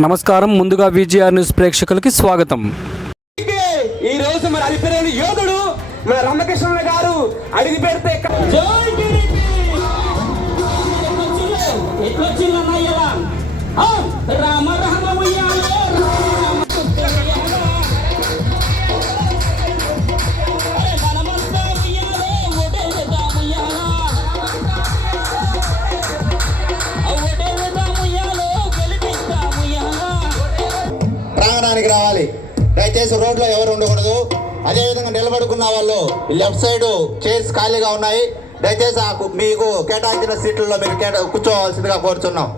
నమస్కారం. ముందుగా VGR news ప్రేక్షకులకి స్వాగతం. ఈ రోజు మన అలిపిరేని యోధుడు మన రామకృష్ణ గారు అడిగి పెడితే రామ ప్రాంగణానికి రావాలి. దయచేసి రోడ్లో ఎవరు ఉండకూడదు. అదేవిధంగా నిలబడుకున్న వాళ్ళు లెఫ్ట్ సైడ్ చైర్స్ ఖాళీగా ఉన్నాయి. దయచేసి మీకు కేటాయించిన సీట్లలో మీరు కూర్చోవాల్సిందిగా కోరుతున్నాం.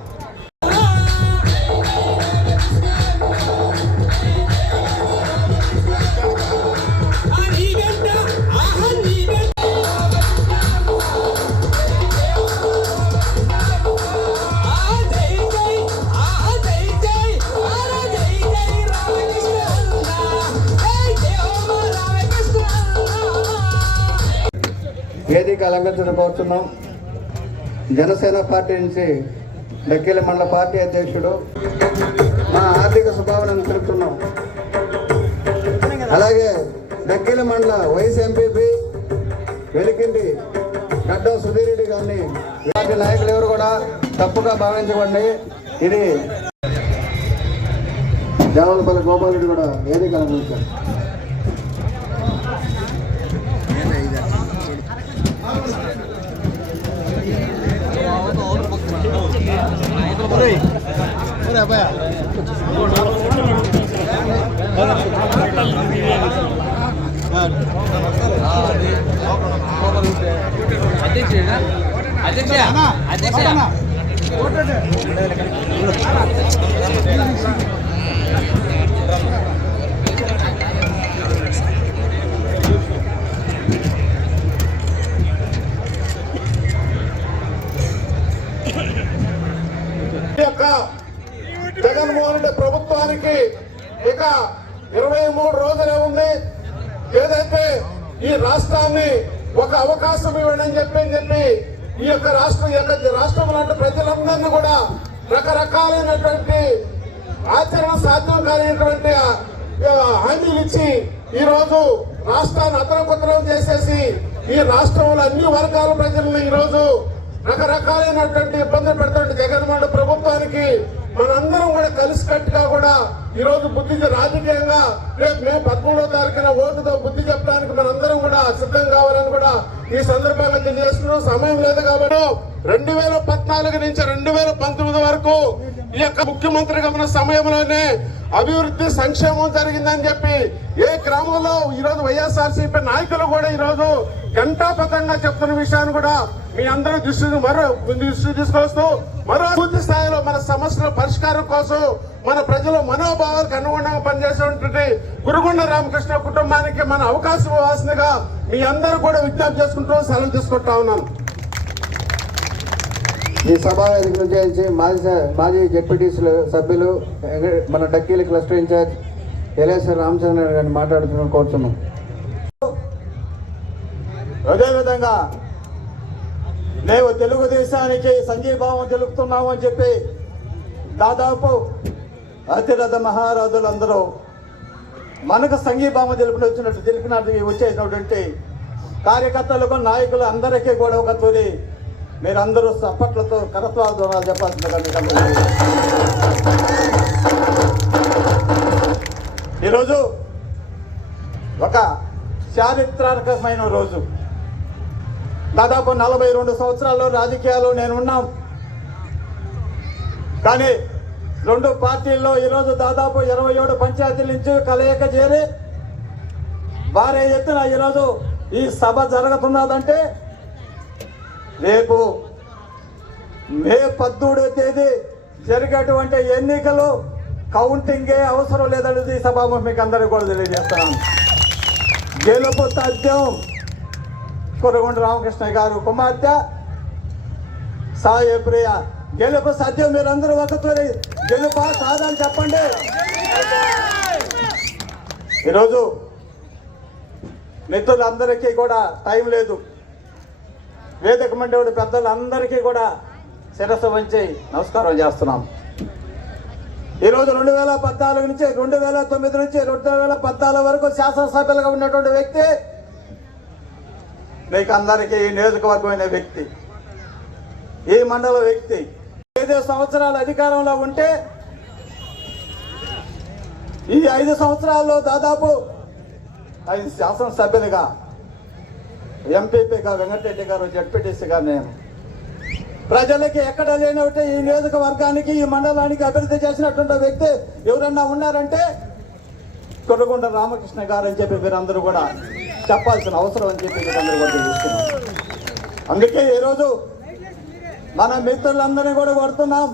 వేదిక అలంకరించడం కోరుతున్నాం. జనసేన పార్టీ నుంచి డక్కిల మండల పార్టీ అధ్యక్షుడు మా ఆర్థిక స్వభావాన్ని తెలుపుతున్నాం. అలాగే డక్కిల మండల వైస్ ఎంపీపీ వెలికిండి గడ్డం సుధీర్ రెడ్డి గారిని పార్టీ నాయకులు ఎవరు కూడా తప్పుగా భావించకండి. ఇది దేవలపల్లి గోపాల్ రెడ్డి కూడా వేదిక అలంకరించారు. జగన్మోహన్ రెడ్డి ప్రభుత్వానికి ఇక 23 రోజులే ఉంది. ఏదైతే ఈ రాష్ట్రాన్ని ఒక అవకాశం ఇవ్వండి అని చెప్పి ఈ యొక్క రాష్ట్రంలో ప్రజలందరినీ కూడా రకరకాలైనటువంటి ఆచరణ సాధ్యం కానిటువంటి హామీలు ఇచ్చి ఈ రోజు రాష్ట్రాన్ని అతలకుతలం చేసేసి ఈ రాష్ట్రంలో అన్ని వర్గాల ప్రజలను ఈ రోజు రకరకాలైనటువంటి ఇబ్బందులు పెడుతున్న జగన్మోహన్ ప్రభుత్వానికి మనందరం కూడా కలిసికట్టుగా కూడా ఈ రోజు బుద్ధి రాజకీయంగా రేపు మే 13వ తారీఖున ఓటుతో బుద్ధి చెప్పడానికి మనందరం కూడా సిద్ధం కావాలని కూడా ఈ సందర్భంగా తెలియజేస్తున్నాం. సమయం లేదు కాబట్టి 2014 నుంచి 2019 వరకు ఈ యొక్క ముఖ్యమంత్రిగా ఉన్న సమయంలోనే అభివృద్ధి సంక్షేమం జరిగిందని చెప్పి ఏ గ్రామంలో ఈరోజు వైఎస్ఆర్సీపీ నాయకులు కూడా ఈరోజు గంటాపథంగా చెప్తున్న విషయాన్ని కూడా మీ అందరూ దృష్టి తీసుకొస్తూ మరో పూర్తి స్థాయిలో మన సమస్యల పరిష్కారం కోసం మన ప్రజల మనోభావాలకు అనుగుణంగా పనిచేసేటువంటి గురుగుండ రామకృష్ణ కుటుంబానికి మన అవకాశం ఇవ్వాల్సిందిగా మీ అందరూ కూడా విజ్ఞప్తి చేసుకుంటూ సెలవు తీసుకుంటా ఉన్నాను. ఈ సభా వేదిక నుంచి మాజీ జెడ్పీటీ సభ్యులు మన డక్కీల క్లస్టర్ ఇన్ఛార్జ్ ఎల్ఎస్ఆర్ రామచంద్ర గారిని మాట్లాడుతున్నాం కోరుతున్నాం. అదేవిధంగా మేము తెలుగుదేశానికి సంఘీభావం తెలుపుతున్నాము అని చెప్పి దాదాపు అతిరథ మహారాజులందరూ మనకు సంఘీభావం తెలిపినట్టు వచ్చేసినటువంటి కార్యకర్తలకు నాయకులు అందరికీ కూడా ఒక తూరి మీరందరూ సప్పట్లతో కరత్వాల దూరాలు చెప్పాల్సిందిగా ఈరోజు ఒక చారిత్రాత్మకమైన రోజు. దాదాపు 42 సంవత్సరాల్లో రాజకీయాలు నేను ఉన్నాం. కానీ 2 పార్టీల్లో ఈరోజు దాదాపు 27 పంచాయతీల నుంచి కలయిక చేరి భారీ ఎత్తున ఈరోజు ఈ సభ జరుగుతున్నదంటే రేపు మే 17వ తేదీ జరిగేటువంటి ఎన్నికలు కౌంటింగే అవసరం లేదనేది ఈ సభ మీకు అందరికీ కూడా తెలియజేస్తున్నాను. గెలుపు తథ్యం గురుగుండ రామకృష్ణ గారు కుమార్తె సాయి ప్రియ. గెలుపు సత్యం. మీరందరూ ఒకతోని గెలుప కాదని చెప్పండి. ఈరోజు మిత్రులందరికీ కూడా టైం లేదు. వేదిక మండలి పెద్దలందరికీ కూడా శిరస్సు వంచి నమస్కారం చేస్తున్నాం. ఈరోజు 2014 నుంచి 2009 నుంచి 2014 వరకు శాసనసభ్యులుగా ఉన్నటువంటి వ్యక్తి, మీకు అందరికీ ఈ నియోజకవర్గమైన వ్యక్తి, ఈ మండల వ్యక్తి. 5 సంవత్సరాలు అధికారంలో ఉంటే ఈ 5 సంవత్సరాల్లో దాదాపు 5 శాసనసభ్యులుగా, ఎంపీపీగా వెంకటరెడ్డి గారు, జడ్పీటీసీగా నేను ప్రజలకి ఎక్కడ లేనట్టే ఈ నియోజకవర్గానికి, ఈ మండలానికి అభివృద్ధి చేసినటువంటి వ్యక్తి ఎవరన్నా ఉన్నారంటే కొర్రగొండ రామకృష్ణ గారు అని చెప్పి మీరందరూ కూడా చెప్పాల్సిన అవసరం అని చెప్పి మీరందరూ కూడా తెలుస్తున్నాం. అందుకే ఈరోజు మన మిత్రులందరినీ కూడా కోరుతున్నాం,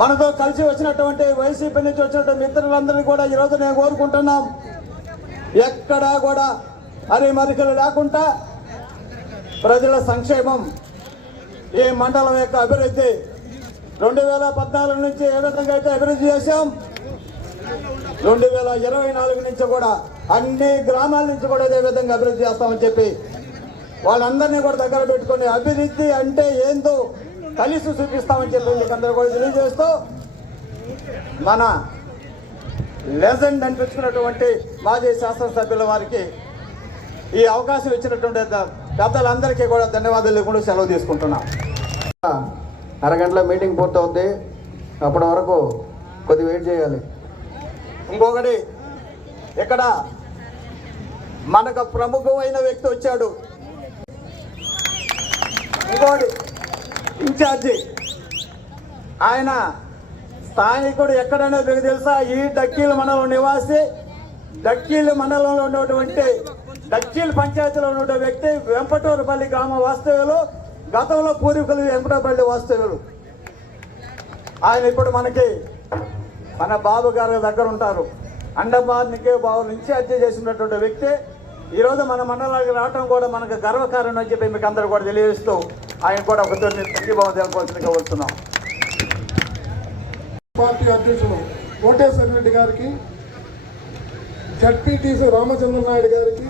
మనతో కలిసి వచ్చినటువంటి వైసీపీ నుంచి వచ్చినటువంటి మిత్రులందరినీ కూడా ఈరోజు నేను కోరుకుంటున్నాం, ఎక్కడా కూడా అరిమరికలు లేకుండా ప్రజల సంక్షేమం, ఈ మండలం యొక్క అభివృద్ధి 2014 నుంచి ఏ విధంగా అయితే అభివృద్ధి చేశాం, 2024 నుంచి కూడా అన్ని గ్రామాల నుంచి కూడా ఇదే విధంగా అభివృద్ధి చేస్తామని చెప్పి వాళ్ళందరినీ కూడా దగ్గర పెట్టుకొని అభివృద్ధి అంటే ఏందో కలిసి చూపిస్తామని చెప్పి మీకు అందరూ కూడా తెలియజేస్తూ, మన లెజెండ్ అనిపించుకున్నటువంటి మాజీ శాసనసభ్యుల వారికి ఈ అవకాశం ఇచ్చినటువంటి పెద్దలందరికీ కూడా ధన్యవాదాలు కూడా సెలవు తీసుకుంటున్నాం. అరగంటలో మీటింగ్ పూర్తవుద్ది, అప్పటి వరకు కొద్దిగా వెయిట్ చేయాలి. ఇంకొకటి, ఇక్కడ మనకు ప్రముఖమైన వ్యక్తి వచ్చాడు, ఇంకోటి ఇన్ఛార్జి, ఆయన స్థానికుడు ఎక్కడైనా మీకు తెలుసా? ఈ డక్కీల మండలం నివాసి, డక్కీల మండలంలో ఉన్నటువంటి డక్కీల పంచాయతీలో ఉన్నటువంటి వ్యక్తి, వెంపటూరుపల్లి గ్రామ వాస్తవ్యులు, గతంలో పూర్వీకులు వెంపటూరుపల్లి వాస్తవ్యులు. ఆయన ఇప్పుడు మనకి మన బాబు గారి దగ్గర ఉంటారు. అండమాన్ నికోబార్ ఇన్ఛార్జి చేసినటువంటి వ్యక్తి ఈరోజు మన మండలానికి రావడం కూడా మనకు గర్వకారణం అని చెప్పి మీకు అందరూ కూడా తెలియజేస్తూ ఆయన కూడా ఒక సంఘీభావం తెలపాల్సిందిగా వస్తున్నాం. పార్టీ అధ్యక్షులు కోటేశ్వర రెడ్డి గారికి, జడ్పీటీసీ రామచంద్ర నాయుడు గారికి,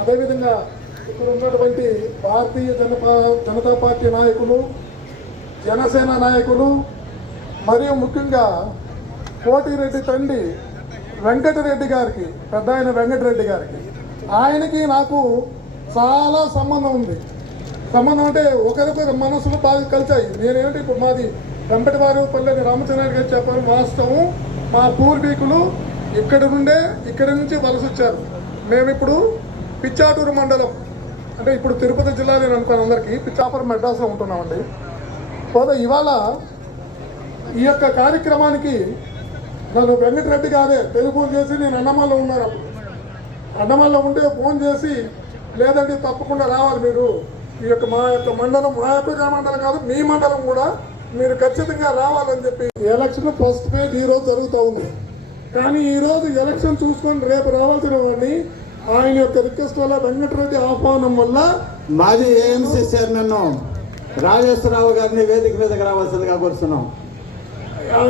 అదేవిధంగా ఇక్కడ ఉన్నటువంటి భారతీయ జనతా పార్టీ నాయకులు, జనసేన నాయకులు, మరియు ముఖ్యంగా కోటిరెడ్డి తండ్రి వెంకటరెడ్డి గారికి, పెద్ద ఆయన వెంకటరెడ్డి గారికి, ఆయనకి నాకు చాలా సంబంధం ఉంది. సంబంధం అంటే ఒకరికొకరు మనసులు బాగా కలిసాయి. నేనేంటి ఇప్పుడు మాది వెంకటవారిపల్లి రామచంద్రనాయుడు గారు చెప్పారు, వాస్తవం మా పూర్వీకులు ఇక్కడి నుంచి వలస వచ్చారు. మేము ఇప్పుడు పిచ్చాటూరు మండలం, అంటే ఇప్పుడు తిరుపతి జిల్లాలో అనుకున్నాను అందరికీ, పిచ్చాపురం మెడ్రాస్లో ఉంటున్నామండి. పోతే ఇవాళ ఈ యొక్క కార్యక్రమానికి నన్ను వెంకటరెడ్డి గారే టెలిఫోన్ చేసి, నేను అన్నమాల్లో ఉన్నాను, అప్పుడు అన్నమాల్లో ఉంటే ఫోన్ చేసి, లేదండి తప్పకుండా రావాలి మీరు, ఈ యొక్క మా యొక్క మండలం, మా యొక్క మండలం కాదు మీ మండలం కూడా మీరు ఖచ్చితంగా రావాలని చెప్పి. ఎలక్షన్ ఫస్ట్ పేజ్ ఈరోజు జరుగుతూ ఉంది, కానీ ఈరోజు ఎలక్షన్ చూసుకొని రేపు రావాల్సిన వాడిని ఆయన యొక్క రిక్వెస్ట్ వల్ల, వెంకటరెడ్డి ఆహ్వానం వల్ల మాజీ ఏఎంసీ చైర్మన్ రాజేశ్వరరావు గారిని వేదిక మీదకి రావాల్సిందిగా కోరుతున్నాం.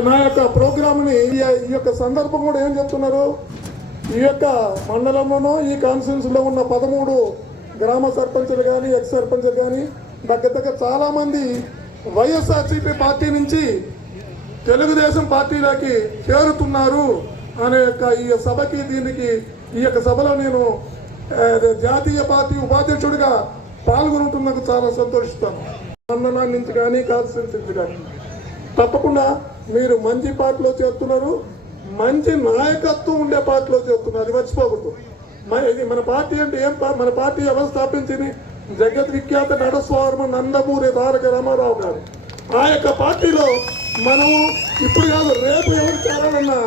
నా యొక్క ప్రోగ్రామ్ని ఈ యొక్క సందర్భం కూడా ఏం చెప్తున్నారు, ఈ యొక్క మండలంలోనూ ఈ కాన్స్టిట్యూన్సీలో ఉన్న 13 గ్రామ సర్పంచులు కానీ, ఎక్స్ సర్పంచులు కానీ దగ్గర చాలామంది వైఎస్ఆర్సీపీ పార్టీ నుంచి తెలుగుదేశం పార్టీలోకి చేరుతున్నారు అనే యొక్క ఈ సభకి, దీనికి ఈ యొక్క సభలో నేను జాతీయ పార్టీ ఉపాధ్యక్షుడిగా పాల్గొంటున్నందుకు చాలా సంతోషిస్తాను. మండలం నుంచి కానీ, కాన్స్టిట్యూన్సీ నుంచి కానీ తప్పకుండా మీరు మంచి పార్టీలో చేస్తున్నారు, మంచి నాయకత్వం ఉండే పార్టీలో చేస్తున్నారు, అది మర్చిపోకూడదు. ఇది మన పార్టీ అంటే ఏం, మన పార్టీ ఎవరు స్థాపించింది? జగత్ విఖ్యాత నటస్వామి నందమూరి తారక రామారావు గారు. ఆ యొక్క పార్టీలో మనము ఇప్పుడు కాదు, రేపు ఎవరు చేరాలన్నా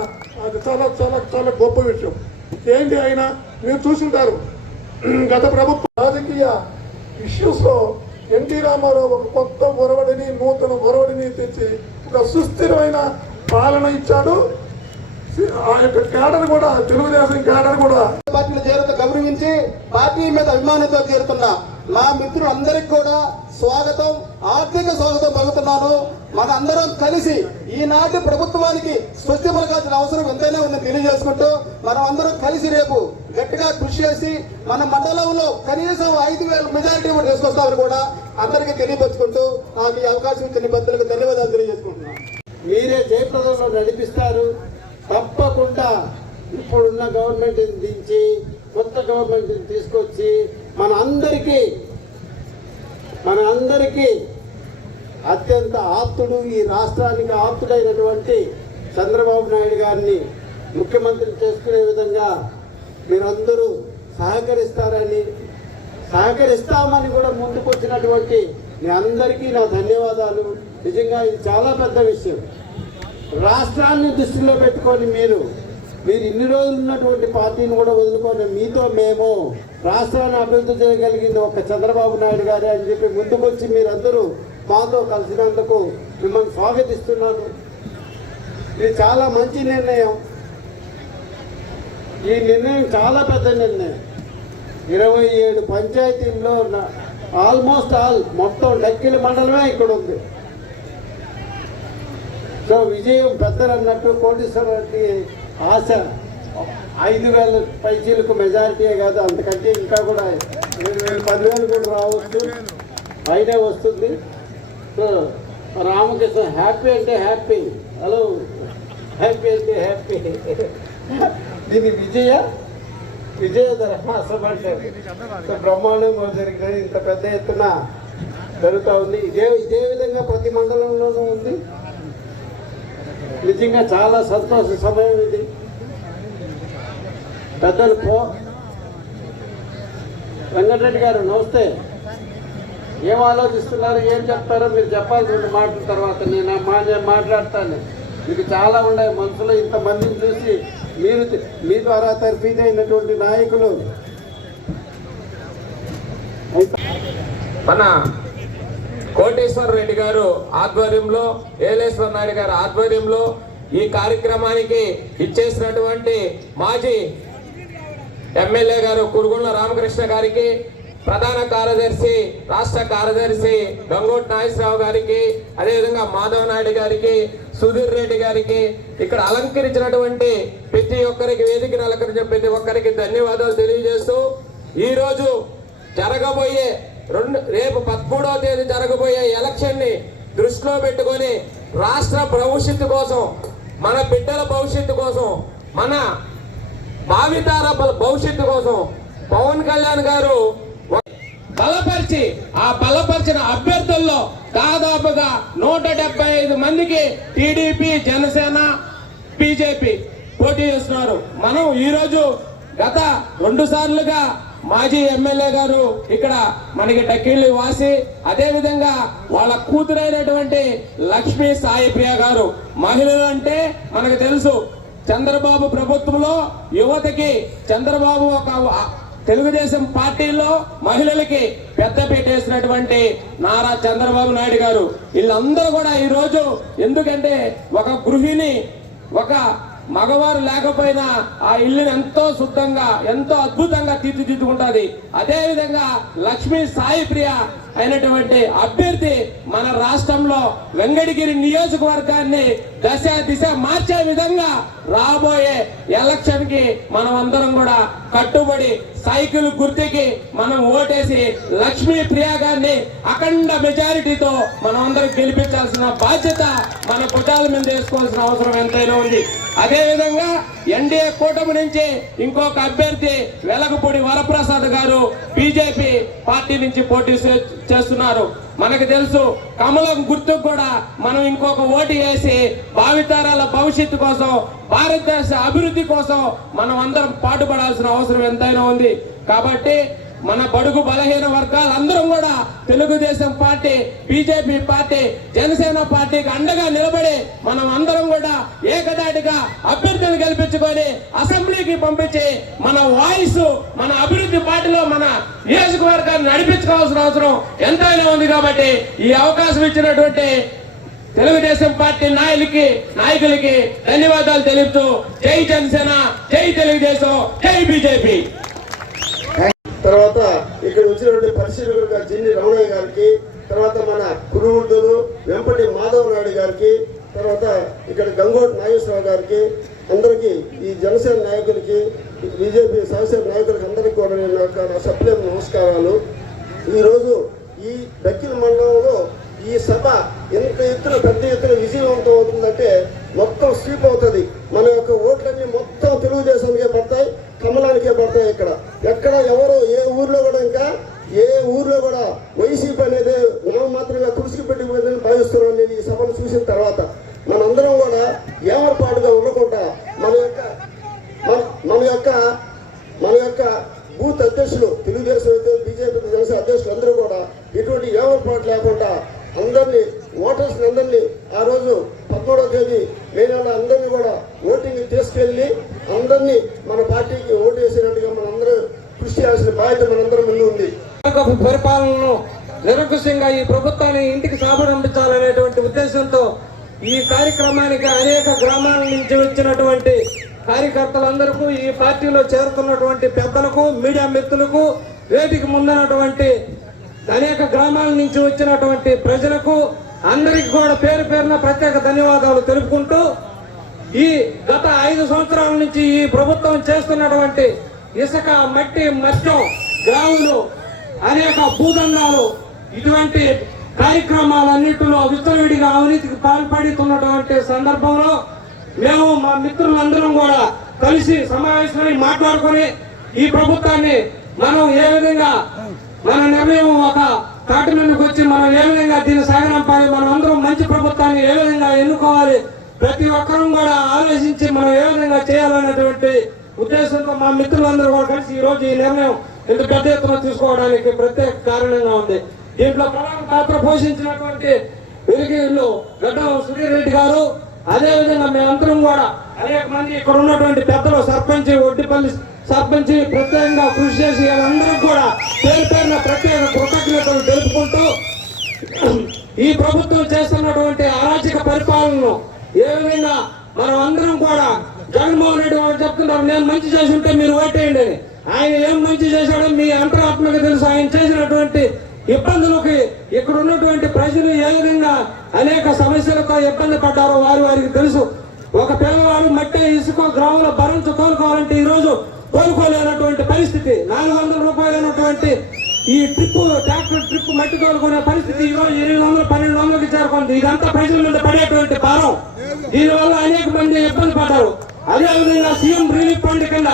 అది చాలా చాలా చాలా గొప్ప విషయం. ఏంటి ఆయన మీరు చూసుంటారు, గత ప్రభుత్వ రాజకీయ ఇష్యూస్లో ఎన్టీ రామారావు ఒక కొత్త ఒరవడిని, నూతన ఒరవడిని తెచ్చి ఒక సుస్థిరమైన పాలన ఇచ్చాడు. ఆ యొక్క క్యాడర్ కూడా, తెలుగుదేశం క్యాడర్ కూడా పార్టీలో చేరుతూ గౌరవించి పార్టీ మీద అభిమానంతో చేరుతున్నా మా మిత్రులందరికీ కూడా స్వాగతం, ఆర్థిక స్వాగతం పలుకుతున్నాను. మన అందరం కలిసి ఈనాటి ప్రభుత్వానికి స్వస్తి పలకాల్సిన అవసరం ఎంతైనా ఉందని తెలియజేసుకుంటూ, మనం అందరం కలిసి రేపు గట్టిగా కృషి చేసి మన మండలంలో కనీసం 5,000 మెజారిటీ కూడా తీసుకొస్తామని కూడా అందరికీ తెలియపరుచుకుంటూ, నాకు ఈ అవకాశం ఇచ్చిన పెద్దలకు ధన్యవాదాలు తెలియజేసుకుంటున్నాను. మీరే జయప్రదంలో నడిపిస్తారు. తప్పకుండా ఇప్పుడున్న గవర్నమెంట్ని దించి కొత్త గవర్నమెంట్ని తీసుకొచ్చి మన అందరికీ అత్యంత ఆప్తుడు, ఈ రాష్ట్రానికి ఆప్తుడైనటువంటి చంద్రబాబు నాయుడు గారిని ముఖ్యమంత్రి చేసుకునే విధంగా మీరందరూ సహకరిస్తామని కూడా ముందుకు వచ్చినటువంటి మీ అందరికీ నా ధన్యవాదాలు. నిజంగా ఇది చాలా పెద్ద విషయం. రాష్ట్రాన్ని దృష్టిలో పెట్టుకొని మీరు ఇన్ని రోజులు ఉన్నటువంటి పార్టీని కూడా వదులుకొని మీతో మేము రాష్ట్రాన్ని అభివృద్ధి చేయగలిగింది ఒక చంద్రబాబు నాయుడు గారే అని చెప్పి ముందుకొచ్చి మీరందరూ మాతో కలిసినందుకు మిమ్మల్ని స్వాగతిస్తున్నాను. ఇది చాలా మంచి నిర్ణయం. ఈ నిర్ణయం చాలా పెద్ద నిర్ణయం. 27 పంచాయతీల్లో ఆల్మోస్ట్ మొత్తం డక్కిలి మండలమే ఇక్కడ ఉంది. సో విజయం పెద్దలు అన్నట్టు కోటేశ్వరరెడ్డి ఆశ 5,000 పైచీలకు మెజారిటీయే కాదు, అంతకంటే ఇంకా కూడా 7,000 10,000 కూడా రావచ్చు, అయినా వస్తుంది. సో రామకృష్ణ హ్యాపీ అంటే హ్యాపీ. హలో, హ్యాపీ అంటే హ్యాపీ. దీన్ని విజయధర బ్రహ్మాండంగా జరిగింది. ఇంత పెద్ద ఎత్తున జరుగుతూ ఉంది. ఇదే విధంగా ప్రతి మండలంలోనూ ఉంది. నిజంగా చాలా సంతోష సమయం ఇది. పెద్దలు వెంకటరెడ్డి గారు నమస్తే. ఏం ఆలోచిస్తున్నారు, ఏం చెప్తారో మీరు చెప్పాలి. 2 మాటల తర్వాత నేను మాట్లాడతాను. మీకు చాలా ఉన్నాయి మనసులో. ఇంతమందిని చూసి మీ ద్వారా తర్ఫీదు అయినటువంటి నాయకులు మన కోటేశ్వర రెడ్డి గారు ఆధ్వర్యంలో, ఏలేశ్వర నాయుడు గారి ఆధ్వర్యంలో ఈ కార్యక్రమానికి ఇచ్చేసినటువంటి మాజీ ఎమ్మెల్యే గారు కురుగుళ్ళ రామకృష్ణ గారికి, ప్రధాన కార్యదర్శి రాష్ట్ర కార్యదర్శి గంగోటి నాగేశ్వరరావు గారికి, అదేవిధంగా మాధవ్ నాయుడు గారికి, సుధీర్ రెడ్డి గారికి, ఇక్కడ అలంకరించినటువంటి ప్రతి ఒక్కరికి, వేదికను అలంకరించిన ప్రతి ఒక్కరికి ధన్యవాదాలు తెలియజేస్తూ, ఈరోజు జరగబోయే రేపు 13వ తేదీ జరగబోయే ఎలక్షన్ ని దృష్టిలో పెట్టుకొని రాష్ట్ర భవిష్యత్తు కోసం, మన బిడ్డల భవిష్యత్తు కోసం, మన భావితర భవిష్యత్తు కోసం పవన్ కళ్యాణ్ గారు బలపరిచి, ఆ బలపరిచిన అభ్యర్థుల్లో దాదాపుగా 175 మందికి టీడీపీ, జనసేన, బీజేపీ పోటీ చేస్తున్నారు. మనం ఈరోజు గత 2 సార్లుగా మాజీ ఎమ్మెల్యే గారు ఇక్కడ మనకి డక్కిళ్ళి వాసి, అదే విధంగా వాళ్ళ కూతురైనటువంటి లక్ష్మీ సాయిప్రియ గారు. మహిళలు అంటే మనకు తెలుసు, చంద్రబాబు ప్రభుత్వంలో యువతకి చంద్రబాబు ఒక తెలుగుదేశం పార్టీలో మహిళలకి పెద్దపీట వేసినటువంటి నారా చంద్రబాబు నాయుడు గారు. వీళ్ళందరూ కూడా ఈరోజు, ఎందుకంటే ఒక గృహిణి, ఒక మగవారు లేకపోయినా ఆ ఇల్లుని ఎంతో శుద్ధంగా, ఎంతో అద్భుతంగా తీర్చిదిద్దుకుంటుంది. అదే విధంగా లక్ష్మీ సాయిప్రియ అయినటువంటి అభ్యర్థి మన రాష్ట్రంలో వెంకటగిరి నియోజకవర్గాన్ని దిశ మార్చే విధంగా రాబోయే ఎలక్షన్ కి మనం అందరం కూడా కట్టుబడి సైకిల్ గుర్తుకి మనం ఓటేసి లక్ష్మీ ప్రియ గారిని అఖండ మెజారిటీతో మనం అందరం గెలిపించాల్సిన బాధ్యత మన భుజాల మీద వేసుకోవాల్సిన అవసరం ఎంతైనా ఉంది. అదే విధంగా ఎన్డీఏ కూటమి నుంచి ఇంకొక అభ్యర్థి వెలగపూడి వరప్రసాద్ గారు బీజేపీ పార్టీ నుంచి పోటీ చేస్తున్నారు. మనకు తెలుసు, కమలం గుర్తుకు కూడా మనం ఇంకొక ఓటు వేసి భావితరాల భవిష్యత్తు కోసం, భారతదేశ అభివృద్ధి కోసం మనం అందరం పాటుపడాల్సిన అవసరం ఎంతైనా ఉంది. కాబట్టి మన బడుగు బలహీన వర్గాలందరం కూడా Telugu Desam party, BJP party, Janasena పార్టీకి అండగా నిలబడి మనం అందరం కూడా ఏకదాటిగా అభ్యర్థులను గెలిపించుకొని అసెంబ్లీకి పంపించి మన వాయిస్, మన అభివృద్ధి పార్టీలో మన నియోజకవర్గాన్ని నడిపించుకోవాల్సిన అవసరం ఎంతైనా ఉంది. కాబట్టి ఈ అవకాశం ఇచ్చినటువంటి తెలుగుదేశం పార్టీ నాయకులకి ధన్యవాదాలు తెలుపుతూ, జై జనసేన, జై తెలుగుదేశం, జై బీజేపీ. తర్వాత ఇక్కడ వచ్చినటువంటి పరిశీలకులుగా జిన్ని రమణయ్య గారికి, తర్వాత మన కురువృద్ధులు వెంపటి మాధవ్ నాయుడు గారికి, తర్వాత ఇక్కడ గంగోటి నాగేశ్వరరావు గారికి, అందరికీ ఈ జనసేన నాయకులకి, బీజేపీ సహసేన నాయకులకి అందరికీ కూడా నేను సప్లై నమస్కారాలు. ఈరోజు ఈ దక్కిన మండలంలో ఈ సభ ఎంత ఎత్తున, పెద్ద ఎత్తున విజయవంతం అవుతుందంటే ఊర్లో కూడా వైసీపీ అనేది నామమాత్రంగా తులసికి పెట్టిపోయిందని భావిస్తున్నాను నేను ఈ సభను చూసిన తర్వాత. మనందరం కూడా ఏమరపాటుగా ఉండకుండా మన యొక్క బూత్ అధ్యక్షులు, తెలుగుదేశం అయితే బీజేపీ జనసేన అధ్యక్షులు అందరూ కూడా ఎటువంటి ఏమరపాటు లేకుండా అందరినీ ఓటర్స్ అందరినీ ఆ రోజు 13వ తేదీ మే నెల అందరినీ కూడా ఓటింగ్ తీసుకెళ్ళి అందరినీ మన పార్టీకి ఓటు వేసేటట్టుగా మనందరూ కృషి చేయాల్సిన బాధ్యత మనందరం ముందు ఉంది. పరిపాలనను నిరంకుశంగా ఈ ప్రభుత్వాన్ని ఇంటికి సాగరంభించాలనేటువంటి ఉద్దేశంతో ఈ కార్యక్రమానికి అనేక గ్రామాల నుంచి వచ్చినటువంటి కార్యకర్తలందరికీ, ఈ పార్టీలో చేరుతున్నటువంటి పెద్దలకు, మీడియా మిత్రులకు, వేదిక ముందున్నటువంటి అనేక గ్రామాల నుంచి వచ్చినటువంటి ప్రజలకు అందరికి కూడా పేరు పేరున ప్రత్యేక ధన్యవాదాలు తెలుపుకుంటూ, ఈ గత 5 సంవత్సరాల నుంచి ఈ ప్రభుత్వం చేస్తున్నటువంటి ఇసుక, మట్టి, మద్యం, గ్రాములు, అనేక భూదందాలు, ఇటువంటి కార్యక్రమాలన్నింటిలో విస్తృడిగా అవినీతికి పాల్పడుతున్నటువంటి సందర్భంలో మేము మా మిత్రులందరం కూడా కలిసి సమావేశమై మాట్లాడుకొని ఈ ప్రభుత్వాన్ని మనం ఏ విధంగా మన నిర్ణయం ఒక తాటి మీదకి వచ్చి మనం ఏ విధంగా దీన్ని సాగనంపాలి, మనం అందరం మంచి ప్రభుత్వాన్ని ఏ విధంగా ఎన్నుకోవాలి, ప్రతి ఒక్కరూ కూడా ఆలోచించి మనం ఏ విధంగా చేయాలనేటువంటి ఉద్దేశంతో మా మిత్రులందరూ కూడా కలిసి ఈ రోజు ఈ నిర్ణయం ఇంత పెద్ద ఎత్తున తీసుకోవడానికి ప్రత్యేక కారణంగా ఉంది. దీంట్లో ప్రధాన పాత్ర పోషించినటువంటి వెలిగిరిలో గడ్డం సుధీర్ రెడ్డి గారు, అదేవిధంగా మేమందరం కూడా అనేక మంది ఇక్కడ ఉన్నటువంటి పెద్దలు, సర్పంచ్, ఒడ్డిపల్లి సర్పంచ్ ప్రత్యేకంగా కృషి చేసి వాళ్ళందరికీ కూడా పేరు పేరున ప్రత్యేక కృతజ్ఞతలు తెలుపుకుంటూ, ఈ ప్రభుత్వం చేస్తున్నటువంటి అరాచక పరిపాలనను ఏ విధంగా మనం అందరం కూడా జగన్మోహన్ రెడ్డి వాళ్ళు చెప్తున్నారు, నేను మంచి చేసి ఉంటే మీరు ఓటేయండి అని. ఆయన ఏం మంచి చేశాడో మీ అంతరాత్మకు తెలుసు. ఆయన చేసినటువంటి ఇబ్బందులకి ఇక్కడ ఉన్నటువంటి ప్రజలు ఏ విధంగా అనేక సమస్యలతో ఇబ్బంది పడ్డారో వారికి తెలుసు. ఒక పేదవాడు మట్టి, ఇసుక, గ్రామంలో భరించి కోలుకోవాలంటే ఈ రోజు కోలుకోలేనటువంటి పరిస్థితి. 400 రూపాయలైనటువంటి ఈ ట్రాక్టర్ ట్రిప్ మట్టి తోలుకునే పరిస్థితి ఈ రోజు 800, 1200కి చేరుకుంది. ఇదంతా ప్రజల మీద పడేటువంటి భారం. దీనివల్ల అనేక మంది ఇబ్బంది పడ్డారు. అదేవిధంగా సీఎం రిలీఫ్ ఫండ్ కింద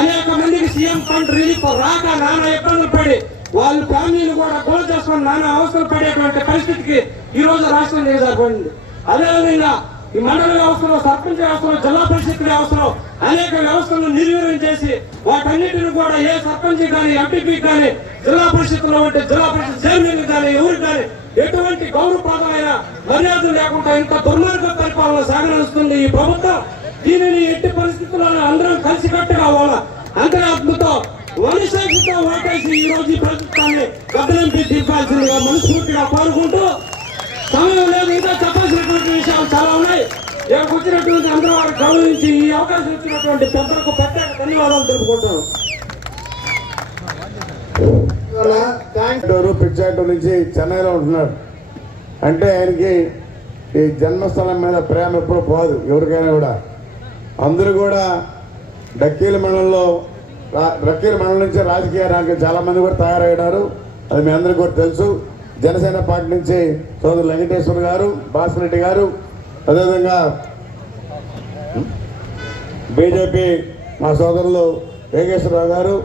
అనేక మందికి సీఎం ఫండ్ రిలీఫ్ రాక నానా ఇబ్బందులు పడి వాళ్ళ ఫ్యామిలీలు కూడా గోల్ చేసుకుని నానా అవసరం పడేటువంటి పరిస్థితికి ఈ రోజు రాష్ట్రం దిగజారిపోయింది. అదేవిధంగా ఈ మండల వ్యవస్థలో, సర్పంచ్ వ్యవస్థలో, జిల్లా పరిషత్ వ్యవస్థలో అనేక వ్యవస్థలను నిర్వీర్యం చేసి వాటన్నిటిని కూడా ఏ సర్పంచ్ కానీ, ఎంపీపీ కానీ, జిల్లా పరిషత్లో ఉంటే జిల్లా పరిషత్ చైర్మన్ కానీ, ఎవరికి కానీ ఎటువంటి గౌరవప్రదమైన మర్యాదలు లేకుండా ఇంత దుర్మార్గ పరిపాలన సాగనిస్తుంది ఈ ప్రభుత్వం. దీనిని ఎట్టి పరిస్థితుల్లో అందరం కలిసికట్టుగా వాళ్ళ అంతరాత్మతో మనసాక్షితో ఓటేసి ఈ రోజు ఈ ప్రభుత్వాన్ని గద్దెంపి తీర్పాల్సిందిగా మనస్ఫూర్తిగా కోరుకుంటూ, సమయం లేదు, ఇంకా చెప్పాల్సినటువంటి విషయాలు చాలా ఉన్నాయి. ఇక్కడికి వచ్చినటువంటి అందరూ వారికి గౌరవించి ఈ అవకాశం ఇచ్చినటువంటి పెద్దలకు ప్రత్యేక ధన్యవాదాలు తెలుపుకుంటాను. పిచ్చాటు నుంచి చెన్నైలో ఉంటున్నాడు అంటే ఆయనకి ఈ జన్మస్థలం మీద ప్రేమ ఎప్పుడు పోదు ఎవరికైనా కూడా. అందరూ కూడా డక్కీల మండలం నుంచి రాజకీయ రంగం చాలా మంది కూడా తయారయ్యారు. అది మీ అందరికీ కూడా తెలుసు. జనసేన పార్టీ నుంచి సోదరు వెంకటేశ్వర గారు, భాస్కరెడ్డి గారు, అదేవిధంగా బీజేపీ మా సోదరులు వెంకటేశ్వరరావు గారు,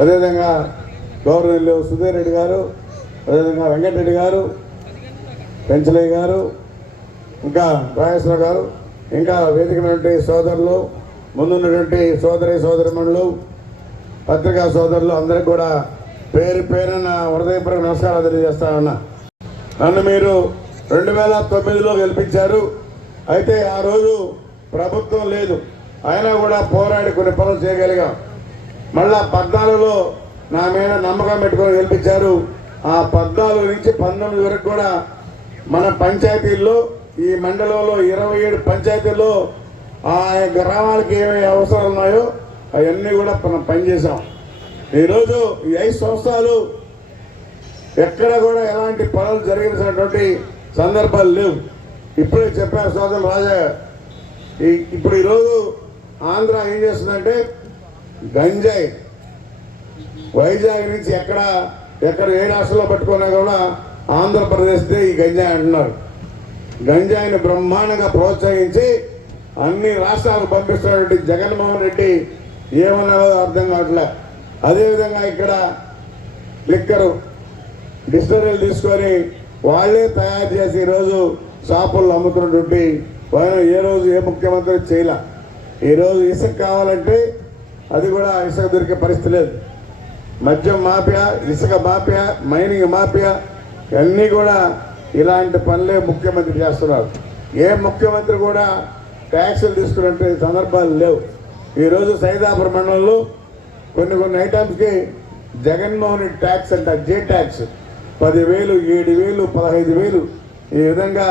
అదేవిధంగా గౌరవనీయులు సుధీర్ రెడ్డి గారు, అదేవిధంగా వెంకటరెడ్డి గారు, పెంచలయ్య గారు, ఇంకా రాజేశ్వర గారు, ఇంకా వేదికమైనటువంటి సోదరులు, ముందున్నటువంటి సోదరిమణులు, పత్రికా సోదరులు అందరికి కూడా పేరు పేరున హృదయపూర్వక నమస్కారాలు తెలియజేస్తా ఉన్నా. నన్ను మీరు 2009లో గెలిపించారు. అయితే ఆ రోజు ప్రభుత్వం లేదు, అయినా కూడా పోరాడి కొన్ని పనులు చేయగలిగాం. మళ్ళా 14లో నా మీద నమ్మకం పెట్టుకొని గెలిపించారు. ఆ 14 నుంచి 19 వరకు కూడా మన పంచాయతీల్లో, ఈ మండలంలో 27 పంచాయతీల్లో ఆ గ్రామాలకి ఏమేమి అవసరాలు ఉన్నాయో అవన్నీ కూడా మనం పనిచేసాం. ఈరోజు ఈ 5 సంవత్సరాలు ఎక్కడ కూడా ఎలాంటి పనులు జరిగినటువంటి సందర్భాలు లేవు. ఇప్పుడే చెప్పారు సోదరు రాజా, ఇప్పుడు ఈరోజు ఆంధ్ర ఏం చేస్తుందంటే గంజాయి వైజాగ్ నుంచి ఎక్కడ ఏ రాష్ట్రంలో పట్టుకున్నా కూడా ఆంధ్రప్రదేశ్దే ఈ గంజాయి అంటున్నారు. గంజాయిని బ్రహ్మాండంగా ప్రోత్సహించి అన్ని రాష్ట్రాలకు పంపిస్తున్నటువంటి జగన్మోహన్ రెడ్డి ఏమన్నారో అర్థం కావట్లే. అదేవిధంగా ఇక్కడ లిక్కరు డిస్టరీలు తీసుకొని వాళ్ళే తయారు చేసి ఈరోజు షాపుల్లో అమ్ముతున్నటువంటి ఆయన ఏ రోజు ఏ ముఖ్యమంత్రి చేయలే. ఈరోజు ఇసుక కావాలంటే అది కూడా ఇసుక దొరికే పరిస్థితి లేదు. మద్యం మాఫియా, ఇసుక మాఫియా, మైనింగ్ మాఫియా అన్నీ కూడా ఇలాంటి పనులే ముఖ్యమంత్రి చేస్తున్నారు. ఏ ముఖ్యమంత్రి కూడా ట్యాక్సులు తీసుకునే సందర్భాలు లేవు. ఈరోజు సైదాపురం మండలంలో కొన్ని ఐటమ్స్కి జగన్మోహన్ రెడ్డి ట్యాక్స్ అంట, జే ట్యాక్స్ 10,000, 7,000, 15,000 ఈ విధంగా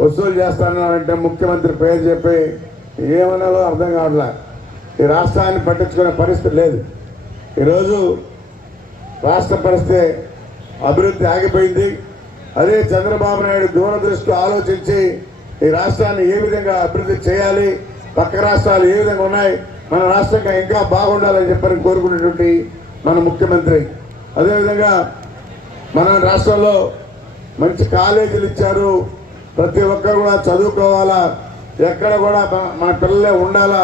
వసూలు చేస్తానంటే ముఖ్యమంత్రి పేరు చెప్పి ఏమన్నాలో అర్థం కావట్లే. ఈ రాష్ట్రాన్ని పట్టించుకునే పరిస్థితి లేదు. ఈరోజు రాష్ట్ర పరిస్థితి అభివృద్ధి ఆగిపోయింది. అదే చంద్రబాబు నాయుడు దూరదృష్టి ఆలోచించి ఈ రాష్ట్రాన్ని ఏ విధంగా అభివృద్ధి చేయాలి, పక్క రాష్ట్రాలు ఏ విధంగా ఉన్నాయి, మన రాష్ట్రంగా ఇంకా బాగుండాలని చెప్పని కోరుకునేటువంటి మన ముఖ్యమంత్రి. అదేవిధంగా మన రాష్ట్రంలో మంచి కాలేజీలు ఇచ్చారు. ప్రతి ఒక్కరు కూడా చదువుకోవాలా, ఎక్కడ కూడా మన పిల్లలే ఉండాలా,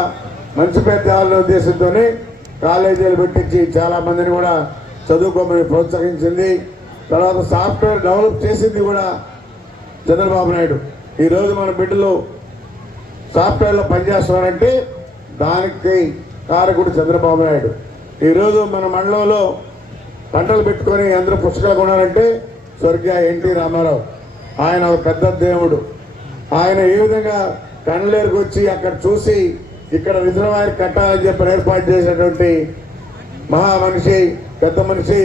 మంచి పేరు తేవాలనే ఉద్దేశంతో కాలేజీలు పెట్టించి చాలా మందిని కూడా చదువుకోమని ప్రోత్సహించింది. తర్వాత సాఫ్ట్వేర్ డెవలప్ చేసింది కూడా చంద్రబాబు నాయుడు. ఈరోజు మన బిడ్డలు సాఫ్ట్వేర్లో పనిచేస్తున్నారంటే దానికి కారకుడు చంద్రబాబు నాయుడు. ఈరోజు మన మండలంలో పంటలు పెట్టుకొని అందరూ పుస్తకాలు కొనాలంటే స్వర్గీయ ఎన్టీ రామారావు. ఆయన ఒక పెద్ద దేవుడు. ఆయన ఏ విధంగా కండ్లేరుకు వచ్చి అక్కడ చూసి ఇక్కడ రిజర్వాయర్ కట్టాలని చెప్పి ఏర్పాటు చేసినటువంటి మహా మనిషి, పెద్ద మనిషి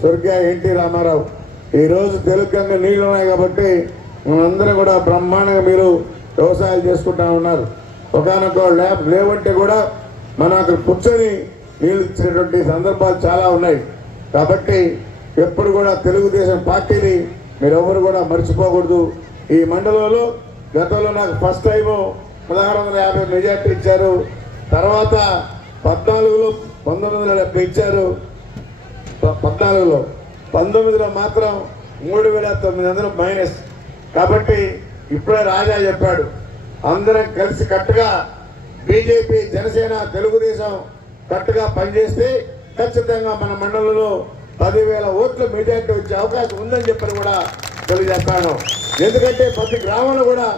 స్వర్గీయ ఎన్టీ రామారావు. ఈరోజు తెలుగుగా నీళ్లు ఉన్నాయి కాబట్టి మనందరూ కూడా బ్రహ్మాండంగా మీరు వ్యవసాయాలు చేసుకుంటా ఉన్నారు. ఒకనొక లేవంటే కూడా మనం అక్కడ కూర్చొని నీళ్ళు ఇచ్చినటువంటి సందర్భాలు చాలా ఉన్నాయి. కాబట్టి ఎప్పుడు కూడా తెలుగుదేశం పార్టీని మీరెవరు కూడా మర్చిపోకూడదు. ఈ మండలంలో గతంలో నాకు ఫస్ట్ టైము 1650 మెజార్టీ ఇచ్చారు. తర్వాత 14లో 1970 ఇచ్చారు. 14లో 19లో మాత్రం 3,900 మైనస్. కాబట్టి ఇప్పుడే రాజా చెప్పాడు, అందరం కలిసి కట్టుగా బీజేపీ, జనసేన, తెలుగుదేశం కట్టుగా పనిచేస్తే ఖచ్చితంగా మన మండలంలో 10,000 ఓట్ల మెజార్టీ వచ్చే అవకాశం ఉందని చెప్పని కూడా తెలియజేస్తాను. ఎందుకంటే ప్రతి గ్రామంలో కూడా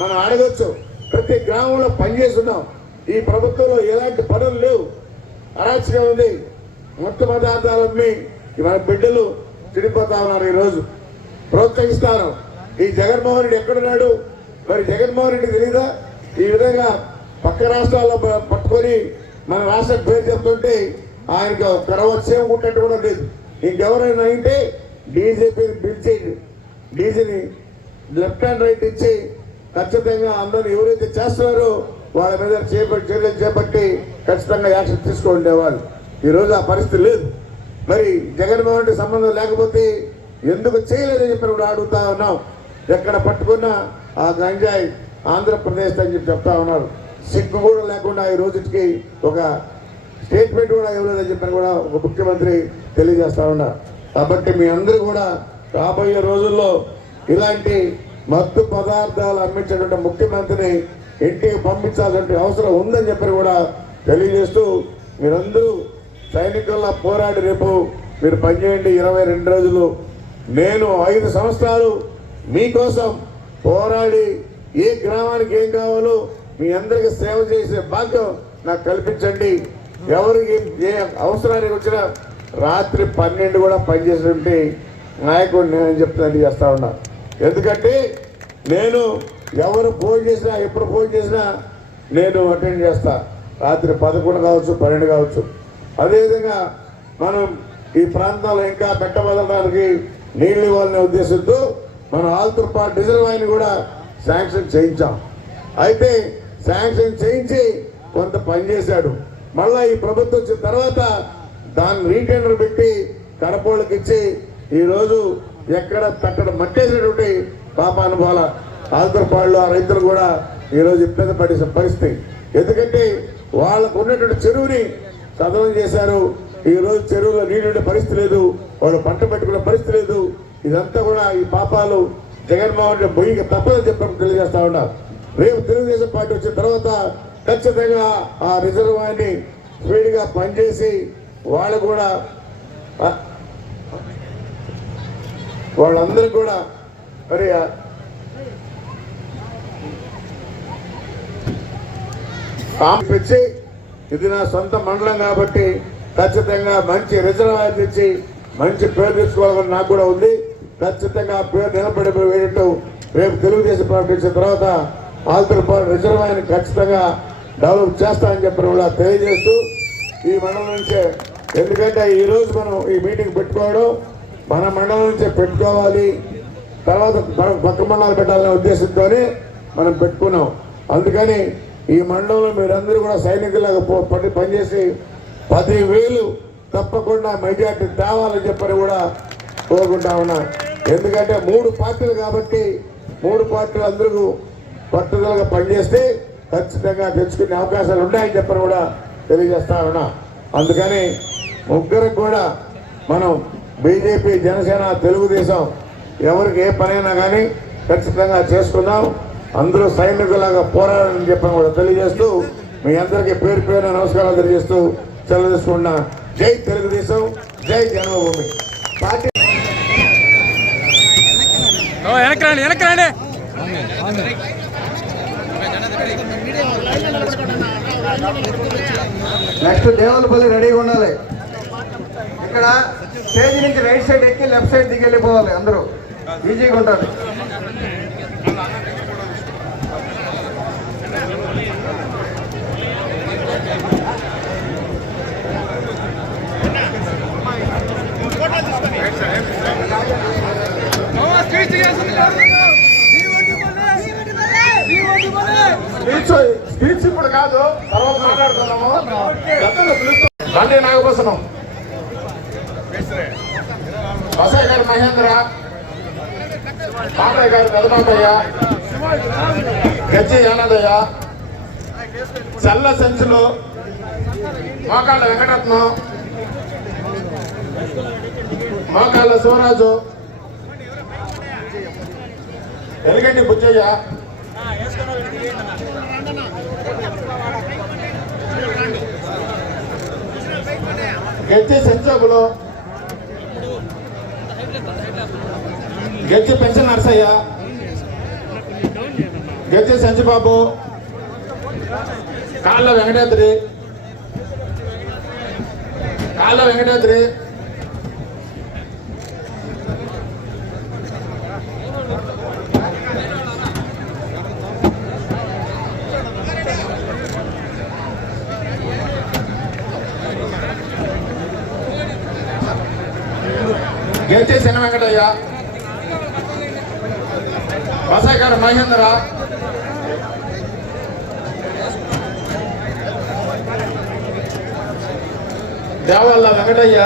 మనం అడగొచ్చు, ప్రతి గ్రామంలో పనిచేస్తున్నాం. ఈ ప్రభుత్వంలో ఎలాంటి పనులు లేవు, అరాచకం ఉంది, మొత్తం పదార్థాలు అమ్మి మన బిడ్డలు చెడిపోతా ఉన్నారు. ఈరోజు ప్రోత్సహిస్తారు. ఈ జగన్మోహన్ రెడ్డి ఎక్కడున్నాడు? మరి జగన్మోహన్ రెడ్డి తెలీదా? ఈ విధంగా పక్క రాష్ట్రాల్లో పట్టుకొని మన రాష్ట్రం పేరు చెప్తుంటే ఆయనకు కరవచ్చేం ఉంటట్టు కూడా లేదు. ఇంకెవరైనా అయితే డీజీపీని పిలిచి డీజీని లెఫ్ట్ హ్యాండ్ రైట్ ఇచ్చి ఖచ్చితంగా అందరూ ఎవరైతే చేస్తున్నారో వాళ్ళ మీద చర్యలు చేపట్టి ఖచ్చితంగా యాక్షన్ తీసుకుండేవాళ్ళు. ఈరోజు ఆ పరిస్థితి లేదు. మరి జగన్మోహన్ రెడ్డి సంబంధం లేకపోతే ఎందుకు చేయలేదని చెప్పి కూడా అడుగుతా ఉన్నాం. ఎక్కడ పట్టుకున్నా ఆ గంజాయి ఆంధ్రప్రదేశ్ అని చెప్పి చెప్తా ఉన్నారు. సిగ్గు కూడా లేకుండా ఈ రోజుకి ఒక స్టేట్మెంట్ కూడా ఇవ్వలేదని చెప్పని కూడా ఒక ముఖ్యమంత్రి తెలియజేస్తా ఉన్నారు. కాబట్టి మీ అందరూ కూడా రాబోయే రోజుల్లో ఇలాంటి మత్తు పదార్థాలు అమ్మించేటువంటి ముఖ్యమంత్రిని ఇంటికి పంపించాల్సిన అవసరం ఉందని చెప్పి కూడా తెలియజేస్తూ మీరందరూ సైనికుల్లా పోరాడి రేపు మీరు పనిచేయండి. 22 రోజులు నేను 5 సంవత్సరాలు మీకోసం పోరాడి ఏ గ్రామానికి ఏం కావాలో మీ అందరికీ సేవ చేసే భాగ్యం నాకు కల్పించండి. ఎవరికి ఏ అవసరానికి వచ్చినా రాత్రి 12 కూడా పనిచేసినటువంటి నాయకుడు నేను చెప్తాను చేస్తా ఉన్నా. ఎందుకంటే నేను ఎవరు ఫోన్ చేసినా ఎప్పుడు ఫోన్ చేసినా నేను అటెండ్ చేస్తా. రాత్రి 11 కావచ్చు, 12 కావచ్చు. అదేవిధంగా మనం ఈ ప్రాంతాల్లో ఇంకా పెట్టబదలడానికి నీళ్ళు ఇవ్వాలనే ఉద్దేశంతో మనం ఆల్తూర్పాటు రిజర్వాయర్ని కూడా శాంక్షన్ చేయించాం. అయితే శాంక్షన్ చేయించి కొంత పనిచేశాడు. మళ్ళా ఈ ప్రభుత్వం వచ్చిన తర్వాత దాన్ని రీటెండర్ పెట్టి కడపోళ్ళకి ఇచ్చి ఈరోజు ఎక్కడ పెట్టడం మట్టేసినటువంటి పాప అనుభవాల ఆల్తూర్పాడులో ఆ రైతులు కూడా ఈరోజు ఇబ్బంది పడే పరిస్థితి. ఎందుకంటే వాళ్ళకు ఉన్నటువంటి చెరువుని సదనం చేశారు. ఈరోజు చెరువులో నీళ్ళు పరిస్థితి లేదు, వాళ్ళు పంట పెట్టుకునే పరిస్థితి లేదు. ఇదంతా కూడా ఈ పాపాలు జగన్మోహన్ రెడ్డి బొయ్యికి తప్పదని చెప్పి తెలియజేస్తా ఉన్నారు. రేపు తెలుగుదేశం పార్టీ వచ్చిన తర్వాత ఖచ్చితంగా ఆ రిజర్వాయర్ని స్పీడ్గా పనిచేసి వాళ్ళు కూడా వాళ్ళందరూ కూడా మరి కాంపించి ఇది నా సొంత మండలం కాబట్టి ఖచ్చితంగా మంచి రిజర్వాయర్ తెచ్చి మంచి పేరు తెచ్చుకోవాలని నాకు కూడా ఉంది. ఖచ్చితంగా పేరు నిలబడిపోయేటట్టు రేపు తెలుగుదేశం ప్రకటించిన తర్వాత ఆల్తర్పాడు రిజర్వాయర్ని ఖచ్చితంగా డెవలప్ చేస్తామని చెప్పి కూడా తెలియజేస్తూ ఈ మండలం నుంచే, ఎందుకంటే ఈరోజు మనం ఈ మీటింగ్ పెట్టుకోవడం మన మండలం నుంచే పెట్టుకోవాలి, తర్వాత పక్క మండలాలు పెట్టాలనే ఉద్దేశంతోనే మనం పెట్టుకున్నాం. అందుకని ఈ మండలంలో మీరందరూ కూడా సైనికులాగా పనిచేసి 10,000 తప్పకుండా మెజార్టీ తేవాలని చెప్పని కూడా కోరుకుంటా ఉన్నా. ఎందుకంటే 3 పార్టీలు కాబట్టి 3 పార్టీలు అందరూ పట్టుదలగా పనిచేస్తే ఖచ్చితంగా తెచ్చుకునే అవకాశాలు ఉన్నాయని చెప్పని కూడా తెలియజేస్తా ఉన్నా. అందుకని ముగ్గురికి కూడా మనం బీజేపీ, జనసేన, తెలుగుదేశం ఎవరికి ఏ పనైనా కానీ ఖచ్చితంగా చేసుకుందాం, అందరూ సైనికులాగా పోరాడాలని చెప్పని కూడా తెలియజేస్తూ మీ అందరికీ పేరు పేరున నమస్కారాలు తెలియజేస్తూ సెలవు తీసుకున్నా. జై తెలుగుదేశం, జై జన్మభూమి. పార్టీ నెక్స్ట్ దేవులపల్లి రెడీగా ఉండాలి. ఇక్కడ స్టేజ్ నుంచి రైట్ సైడ్ ఎక్కి లెఫ్ట్ సైడ్ దిగి వెళ్ళిపోవాలి, అందరూ ఈజీగా ఉంటారు. స్పీచ్ ఇప్పుడు కాదు, తర్వాత మాట్లాడుతున్నాము. రండి నాగభూషణం, బసయ్య గారు, మహేంద్ర, పాపయ్య గారు, పెదమాపయ్య, గజ్జి యానదయ్య, చల్ల సంచులు, మోకాళ్ళ వెంకటరత్నం, మోకాళ్ళ శివరాజు, ఎలుగంటి బుచ్చయ్య, గజ్జి సంచోబులు, గజ్జి పెన్షన్ నర్సయ్య, గజ్జి సంచిబాబు, కాళ్ళ వెంకటేశ్వరి, గెలిచే చిన్న వెంకటయ్య, బసయ్య గారు, మహేంద్ర, దేవల్ల వెంకటయ్య,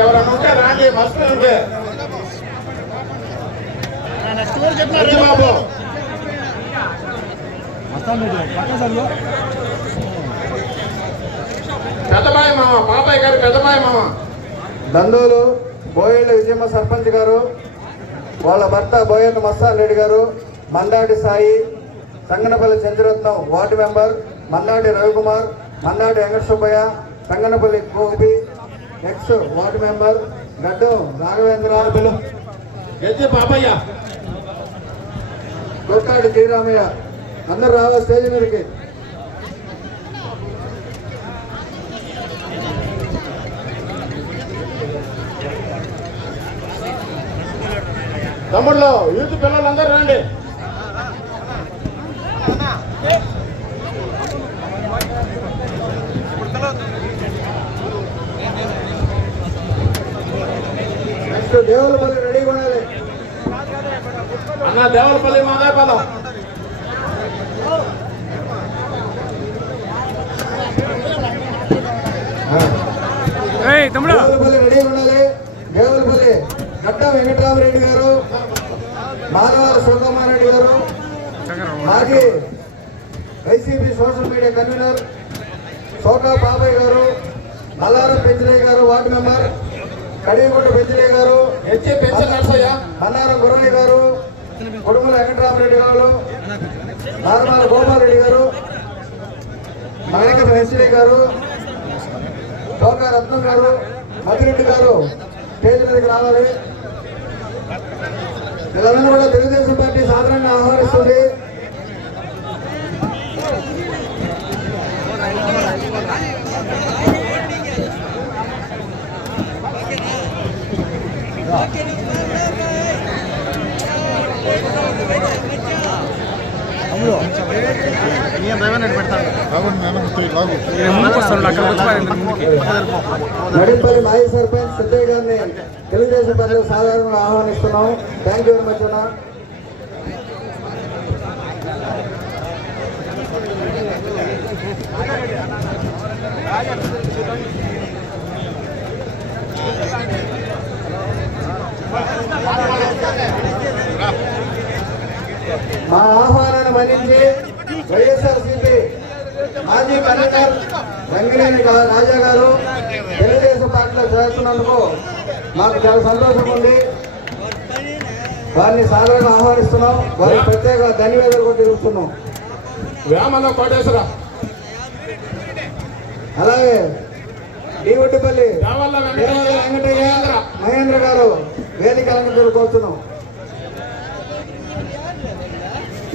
ఎవరన్నా ఉంటే రాండి, మస్తు ఉంటే బాబు. పెద్దబాయి మామ, పాపయ్య గారు, పెద్దబాయి మామ. దందోలు బోయేళ్ళ విజయమ్మ సర్పంచ్ గారు, వాళ్ళ భర్త బోయేళ్ళ Mastan Reddy garu, Mandati Sai, Sanganapalli Chandraratnam ward member, Mannati Ravikumar, Mannati Venkata Subbaiah, Sanganapalli Gopi ex ward member, Gaddam Raghavendra, గజ్జి పాపయ్య, కొట్టాడి శ్రీరామయ్య, అందరు రావాలి స్టేజ్ మీదకి. తమ్ముళ్ళు, యూత్ పిల్లలందరూ రండి. నెక్స్ట్ దేవులపల్లి రెడీగా ఉండాలి. అన్న దేవలపల్లి మాదాయపాలెం, దేవులపల్లి రెడీగా ఉండాలి. దేవులపల్లి గడ్డ వెంకటరామరెడ్డి గారు, మాధవర సుబ్రహ్మారెడ్డి గారు, మాజీ వైసీపీ సోషల్ మీడియా కన్వీనర్ సోకా బాబాయ్ గారు, మల్లారం పెంచలయ్య గారు వార్డు మెంబర్, కడియగుంట పెంచలయ్య గారు, మల్లారం గురయ్య గారు, కొడుముల వెంకటరామరెడ్డి గారు, నారమాల గోపాలరెడ్డి గారు, మల్లారం పెంచలయ్య గారు, సోకా రత్నం గారు, మధురెడ్డి గారు స్టేజ్ మీదకి రావాలి. వీళ్ళందరూ కూడా తెలుగుదేశం పార్టీ సాధారణంగా ఆహ్వానిస్తుంది. నడింపల్లి మాజీ సర్పంచ్ సిద్ధయ్య గారిని తెలుగుదేశం పార్టీ సాధారణంగా ఆహ్వానిస్తున్నాం. థ్యాంక్ యూ వెరీ మచ్ అన్న. మా ఆహ్వానాన్ని మన్నించి వైఎస్ఆర్సీపీ మాజీ కన్వీనర్ రంగినేని రాజా గారు తెలుగుదేశం పార్టీలో చేస్తున్నందుకు మాకు చాలా సంతోషం ఉంది. వారిని సాధారణంగా ఆహ్వానిస్తున్నాం. వారికి ప్రత్యేక ధన్యవాదాలు కూడా తెలుపుతున్నాం. వేమన కోటేశ్వర, అలాగే డీవడ్డిపల్లి వెంకటయ్య మహేంద్ర గారు వేదిక అలంకరణ కోరుతున్నాం.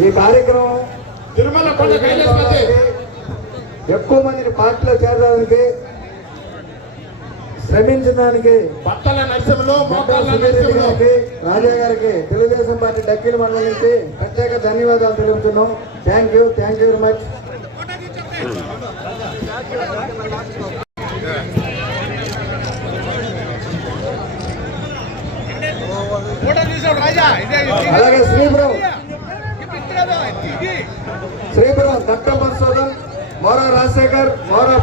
ఈ కార్యక్రమం తిరుమల కొండ కైలాసపతి ఎక్కువ మందిని పార్టీలో చేరడానికి శ్రమించడానికి బట్టల నరసింహులు, మోకాళ్ళ సుబ్బారెడ్డి నరసింహులు, గారికి, రాజా గారికి తెలుగుదేశం పార్టీ డక్కిల మండలం నుంచి ప్రత్యేక ధన్యవాదాలు తెలుపుతున్నాం. Thank you very much. అలాగే శ్రీపురం దట్టం మధుసూదన్, మోరా రాజశేఖర్, మోరా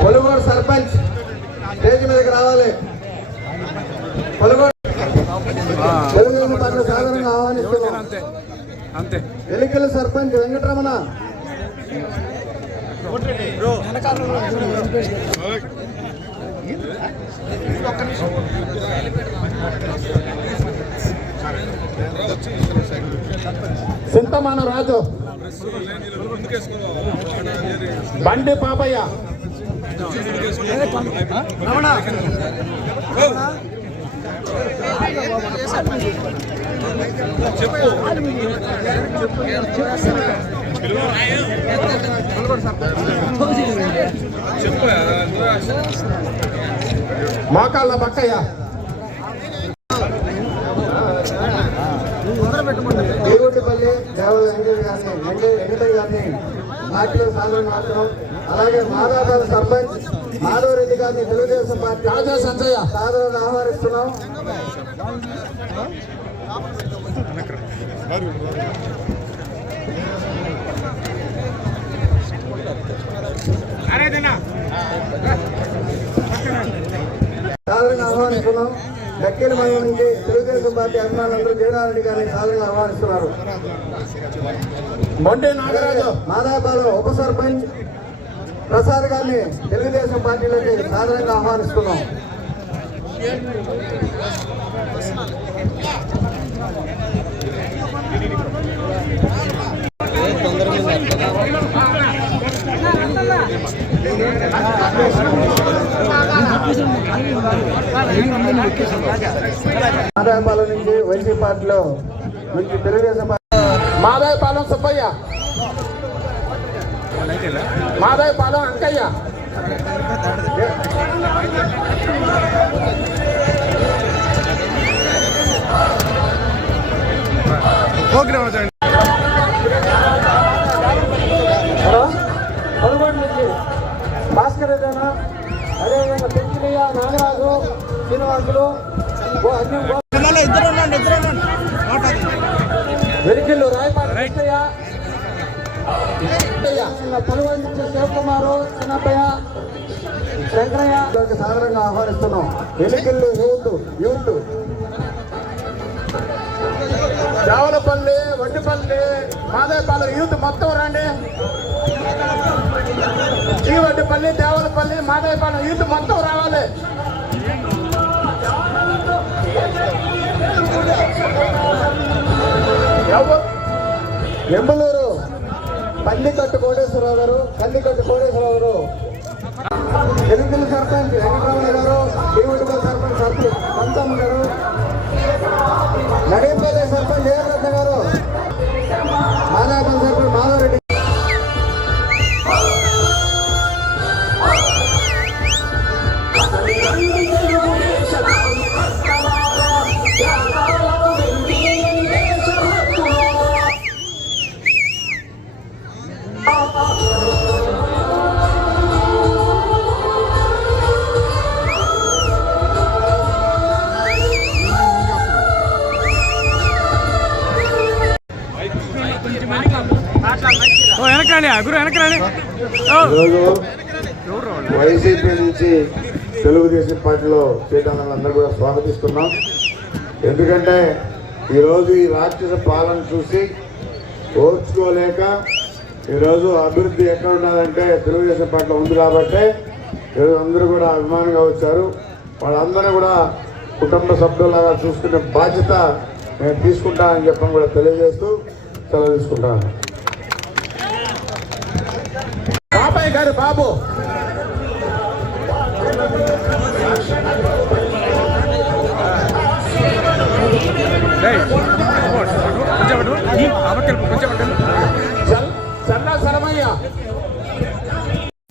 పొలుగోడు సర్పంచ్ స్టేజ్ మీదకి రావాలి. పొలుగోడు తెలుగుదేశం పార్టీ సాధారణంగా ఆహ్వానిస్తున్నాం. ఎలికల సర్పంచ్ వెంకటరమణ, సింతమాన రాజు, బండి పాపయ్య, మోకాళ్ళ బక్కయ్య, దేవోటిపల్లి వెంకటయ్య గారిని పార్టీలో సాధారణ మాత్రం. అలాగే మాదాపల్లి సర్పంచ్ మాధవరెడ్డి గారిని తెలుగుదేశం పార్టీ సాధారణ ఆహ్వానిస్తున్నాం. సాధారణ ఆహ్వానిస్తున్నాం. డక్కిల మండలం నుంచి తెలుగుదేశం పార్టీ అభిమానులందరూ జగన్నారెడ్డి గారిని సాధారణంగా ఆహ్వానిస్తున్నారు. మొండి నాగరాజు, మాదాపాలెం ఉప సర్పంచ్ ప్రసాద్ గారిని తెలుగుదేశం పార్టీలోకి సాధారణంగా ఆహ్వానిస్తున్నాం. మాదాపాలెం నుంచి వైసీపీ పార్టీలో నుంచి తెలుగుదేశం పార్టీ మాదాయపాలెం సుబ్బయ్య, మాదాయపాలెం అంకయ్య, పలుగొండ నుంచి భాస్కర్ రెడ్డి, అదేవిధంగా పెంచినయ్య, నాగరాజు, శ్రీనివాసులు, వెలికిళ్ళు రాయపాటి పలుగొండ నుంచి శివకుమారు, చిన్నప్పయ్య, శంకరయ్య సాధారణంగా ఆహ్వానిస్తున్నాం. ఎన్నికల్లో యూత్ దేవలపల్లి, వడ్డిపల్లి, మాదేపల్లి యూత్ మొత్తం రండి. ఈ వడ్డిపల్లి, దేవలపల్లి, మాదేపల్లి యూత్ మొత్తం రావాలి. ఎంబలూరు పల్లికట్టు కోటేశ్వరరావు గారు, పల్లికట్టు కోటేశ్వరరావు గారు, ఎన్నికల సర్పంచ్ వెంకటరమణ గారు, టీవీడుపల్లి సర్పంచ్ పంచమ్మ గారు, నడేపల్లి సర్పంచ్ జయరత్న గారు, మాదాపల్లి సర్పంచ్ మాధవరెడ్డి. ఈరోజు వైసీపీ నుంచి తెలుగుదేశం పార్టీలో చేయడం అందరూ కూడా స్వాగతిస్తున్నాం. ఎందుకంటే ఈరోజు ఈ రాక్షస పాలన చూసి ఓర్చుకోలేక ఈరోజు అభివృద్ధి ఎక్కడ ఉన్నదంటే తెలుగుదేశం పార్టీలో ఉంది కాబట్టి ఈరోజు అందరూ కూడా అభిమానంగా వచ్చారు. వాళ్ళందరూ కూడా కుటుంబ సభ్యులాగా చూసుకునే బాధ్యత నేను తీసుకుంటానని చెప్పని కూడా తెలియజేస్తూ సెలవు తీసుకుంటాను. బాబాయ్ గారు బాబు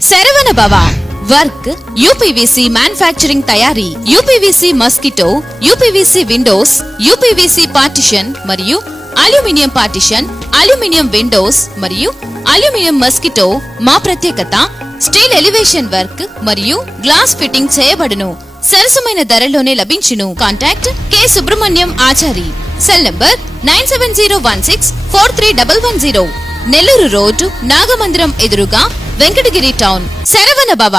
శరవణ భవ వర్క్ యూపీవీసీ మ్యానుఫ్యాక్చరింగ్ తయారీ, UPVC mosquito, UPVC Windows, UPVC partition మరియు అల్యూమినియం పార్టిషన్, అల్యూమినియం విండోస్ మరియు అల్యూమినియం మస్కిటో. మా ప్రత్యేకత స్టీల్ ఎలివేషన్ వర్క్ మరియు గ్లాస్ ఫిట్టింగ్ చేయబడును. సరసమైన ధరలోనే లభించును. Contact K Subrahmanyam Achari. Cell number 9716431110. Nellore road Nagamandiram ఎదురుగా వెంకటగిరి టౌన్. శరవణ భవ.